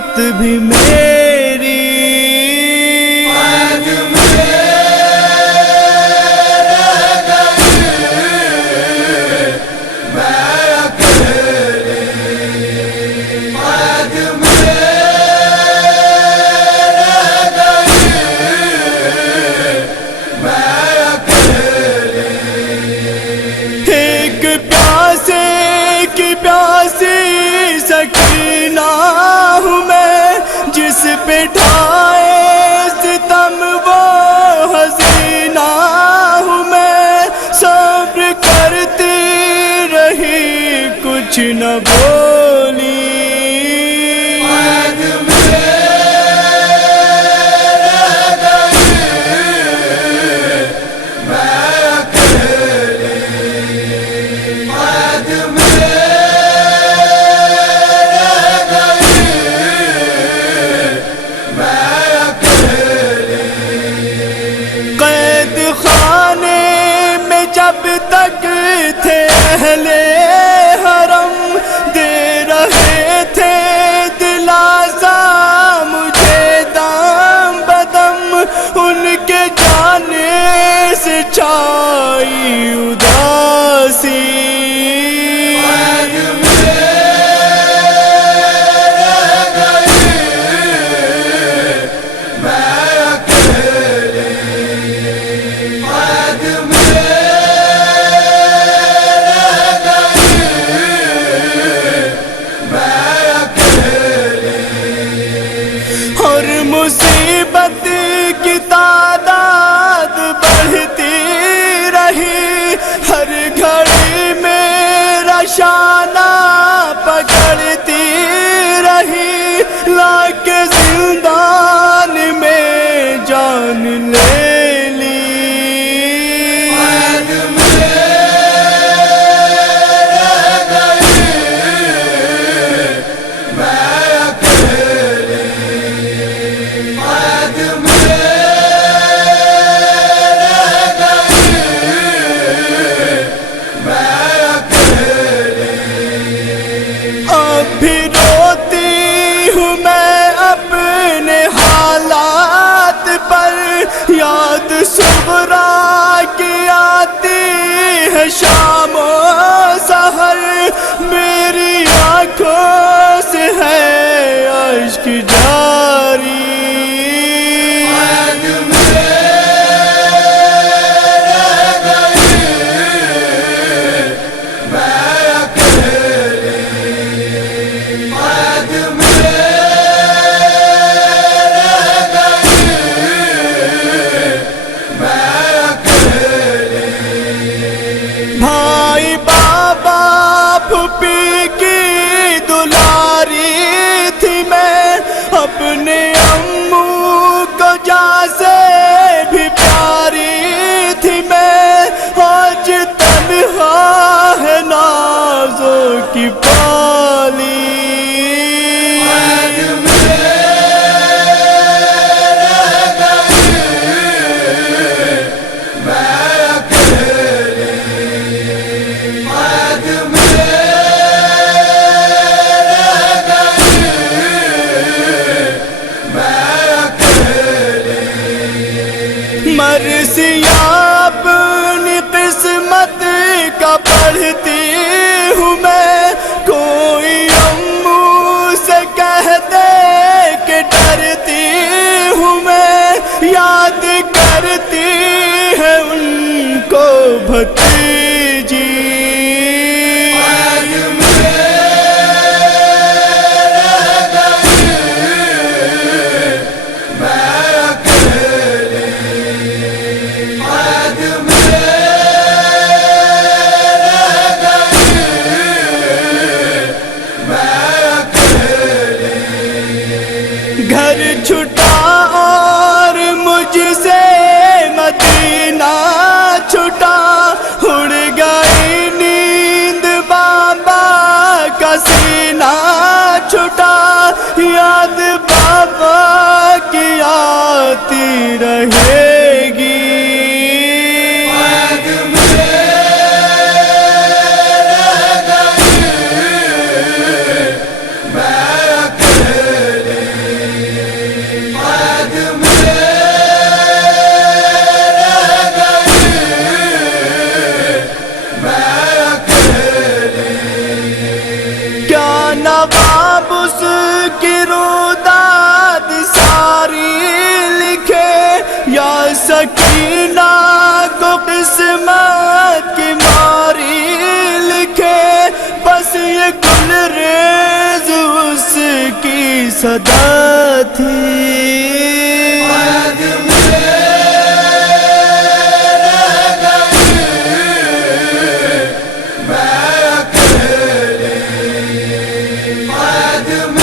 مصیبت بھی میری سکینہ ہوں میں، جس پہ ڈھائے ستم وہ حسینہ ہوں میں، صبر کرتی رہی کچھ نہ بولی جب تک تھے اہل حرم، دے رہے تھے دلاسا مجھے دم بدم، ان کے جانے سے چھائی اداسی مصیبت کی تعداد بڑھتی رہی، ہر گھڑی میرا شانہ پکڑتی رہی، لا کے زندان میں جان لے لی بھی روتی ہوں میں اپنے حالات پر، یاد صغریٰ کی آتی ہے شام و سحر، میری آنکھوں سے ہے اشک جاری بھائی بابا پھوپھی کی دلاری تھی میں، اپنے امو کو جان سے بھی پیاری تھی میں، آج تنہا ہے نازوں کی پالی مرثیہ اپنی قسمت کا پڑھتی ہوں میں، کوئی امو سے کہہ دے کہ ڈرتی ہوں میں، یاد کرتی ہے ان کو بھتیجی گھر چھٹا اور مجھ سے مدینہ چھٹا، اڑ گئی نیند بابا کا سینہ چھٹا، یاد بابا کی آتی رہے گی میں صدا تھی میں